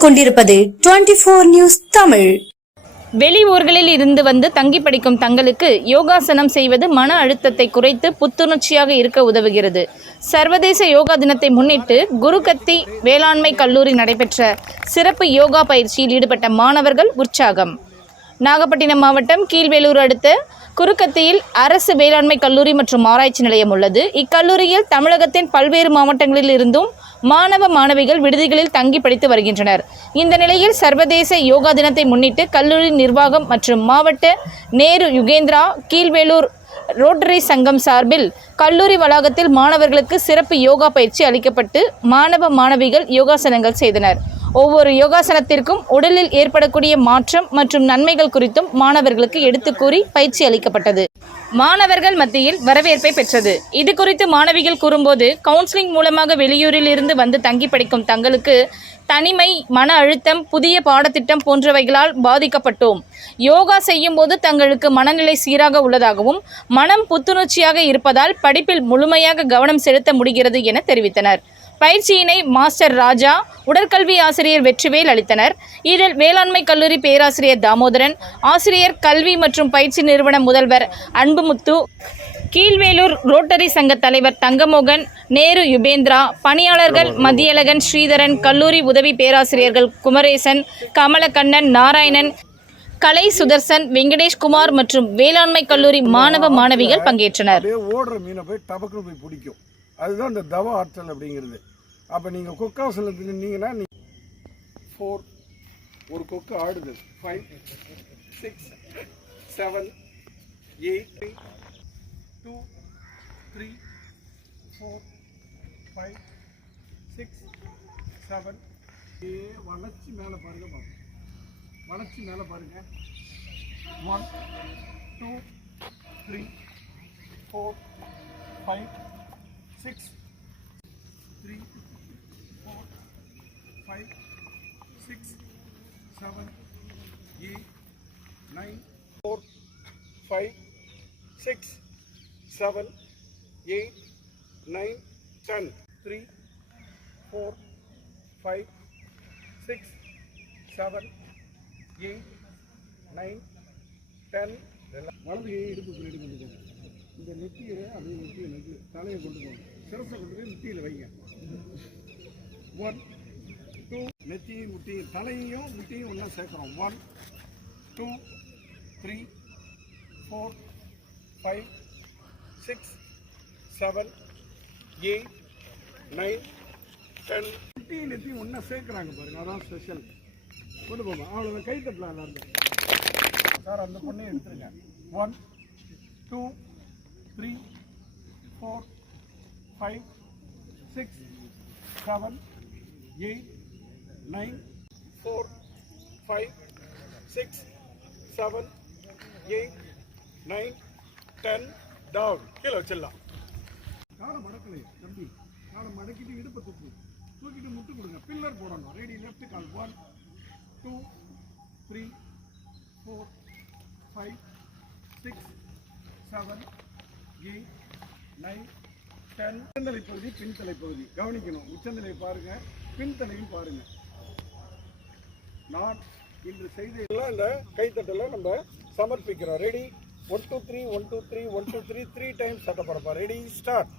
பார்த்துக் கொண்டிருப்பது 24 நியூஸ் தமிழ். வெளியூர்களில் இருந்து வந்து தங்கி படிக்கும் தங்களுக்கு யோகாசனம் செய்வது மன அழுத்தத்தை குறைத்து புத்துணர்ச்சியாக இருக்க உதவுகிறது. சர்வதேச யோகா தினத்தை முன்னிட்டு குருகத்தி வேளாண்மை கல்லூரி நடைபெற்ற சிறப்பு யோகா பயிற்சியில் ஈடுபட்ட மாணவர்கள் உற்சாகம். நாகப்பட்டினம் மாவட்டம் கீழ்வேலூர் அடுத்த குருக்கத்தியில் அரசு வேளாண்மை கல்லூரி மற்றும் ஆராய்ச்சி நிலையம் உள்ளது. இக்கல்லூரியில் தமிழகத்தின் பல்வேறு மாவட்டங்களில் இருந்தும் மாணவ மாணவிகள் விடுதிகளில் தங்கி படித்து வருகின்றனர். இந்த நிலையில் சர்வதேச யோகா தினத்தை முன்னிட்டு கல்லூரி நிர்வாகம் மற்றும் மாவட்ட நேரு யுகேந்திரா கீழ்வேலூர் ரோட்டரி சங்கம் சார்பில் கல்லூரி வளாகத்தில் மாணவர்களுக்கு சிறப்பு யோகா பயிற்சி அளிக்கப்பட்டு மாணவ மாணவிகள் யோகாசனங்கள் செய்தனர். ஒவ்வொரு யோகாசனத்திற்கும் உடலில் ஏற்படக்கூடிய மாற்றம் மற்றும் நன்மைகள் குறித்தும் மாணவர்களுக்கு எடுத்து கூறி பயிற்சி அளிக்கப்பட்டது. மாணவர்கள் மத்தியில் வரவேற்பை பெற்றது. இது குறித்து மாணவிகள் கூறும்போது, கவுன்சிலிங் மூலமாக வெளியூரில் இருந்து வந்து தங்கி படிக்கும் தங்களுக்கு தனிமை, மன அழுத்தம், புதிய பாடத்திட்டம் போன்றவைகளால் பாதிக்கப்பட்டோம். யோகா செய்யும் போது தங்களுக்கு மனநிலை சீராக உள்ளதாகவும் மனம் புத்துணர்ச்சியாக இருப்பதால் படிப்பில் முழுமையாக கவனம் செலுத்த முடிகிறது என தெரிவித்தனர். பயிற்சியினை மாஸ்டர் ராஜா, உடற்கல்வி ஆசிரியர் வெற்றிவேல் அளித்தனர். இதில் வேளாண்மை கல்லூரி பேராசிரியர் தாமோதரன், ஆசிரியர் கல்வி மற்றும் பயிற்சி நிறுவன முதல்வர் அன்புமுத்து, கீழ்வேலூர் ரோட்டரி சங்க தலைவர் தங்கமோகன், நேரு யுபேந்திரா, பணியாளர்கள் மதியழகன், ஸ்ரீதரன், கல்லூரி உதவி பேராசிரியர்கள் குமரேசன், கமலக்கண்ணன், நாராயணன், கலை சுதர்சன், வெங்கடேஷ்குமார் மற்றும் வேளாண்மை கல்லூரி மாணவ மாணவிகள் பங்கேற்றனர். அதுதான் இந்த தவ ஆற்றல் அப்படிங்கிறது. அப்போ நீங்கள் கொக்காசனத்தில் நின்னீங்கன்னா 4 ஒரு கொக்கு ஆடுது, 5 6 7 8 2 3 4 5 6 7 வளைச்சி மேலே பாருங்க, வளைச்சி மேலே பாருங்க. 1 2 3 4 5 6 3 4 5 6 7 8 9 4 5 6 7 8 9 10 3 4 5 6 7 8 9 10 வலது கை இடுப்பு பின்னாடி கொண்டு போங்க. இந்த நெத்தியை அப்படியே நெத்தி தலையை கொண்டு போங்க. சிரசை கொண்டு போய் முட்டியில் வைங்க. 1 2 நெத்தியும் முட்டியும் தலையையும் முட்டியும் ஒன்றா சேர்க்குறோம். 1 2 3 4 5 6 7 8 9 10 முட்டியும் நெத்தியும் ஒன்றா சேர்க்குறாங்க பாருங்க, அதான் ஸ்பெஷல். கொண்டு போங்க. அவ்வளோதான், கை தட்டலாம் எல்லாருமே. சார் அந்த பொண்ணையும் எடுத்துருங்க. 1 2 3 4 5 6 7 8 9 4 5 6 7 8 9 10 டாக். கீழே வச்சிடலாம். காலை மடக்கலை தம்பி, காலை மடக்கிட்டு இடுப்பை தூக்கிட்டு முட்டு கொடுங்க. பில்லர் போடணும். ரெடி, லெஃப்ட் கால். 1 2 3 4 5 6 7 8 9 10. உச்சந்தலை பகுதி, பின்தலை பகுதி கவனிக்கணும். உச்சந்தலை பாருங்க, பின்தலையும் பாருங்க. நான் இன்று செய்தெல்லாம் இந்த கைத்தட்டல நம்ம சமர்ப்பிக்கிறோம். ரெடி, 1 2 3 1 2 3 1 2 3 3 டைம்ஸ் தட்ட போறப்பா. Ready, start.